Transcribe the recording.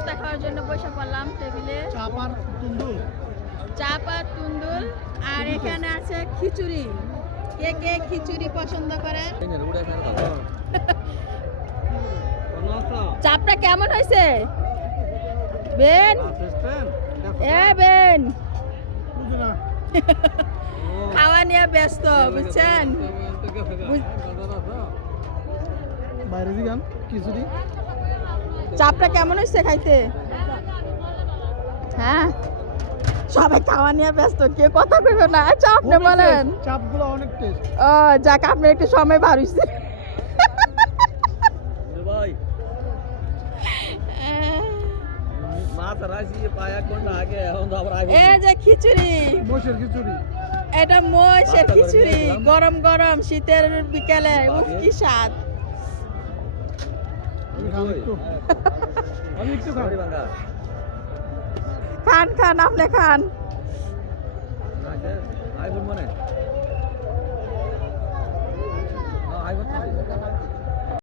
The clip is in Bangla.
নাস্তা খাওয়ার জন্য বসে পড়লাম টেবিলে। চাপ আর তুন্দুল, আর এখানে আছে খিচুড়ি। কে কে খিচুড়ি পছন্দ করেন? চাপটা কেমন হয়েছে বেন? এ বেন, খাওয়া নিয়ে ব্যস্ত বুঝছেন। চাপটা কেমন হয়েছে খাইতে? হ্যাঁ, সবাই খাওয়া নিয়ে ব্যস্ত, কে কথা কইবে না। আচ্ছা আপনি বলেন। চাপগুলো অনেক টেস্ট। ও যাক, আপনার একটু সময় বার হইছে। ভাই মাছ রাইছি পায়া কোন আগে এখন তো আবার আগে এই যে খিচুড়ি, মোষের খিচুড়ি। এটা মহিষের খিচুড়ি, গরম গরম শীতের বিকেলে। উফ কি স্বাদ। আমি একটু খাই। খান খান, আপনি খান। আইফোন মনে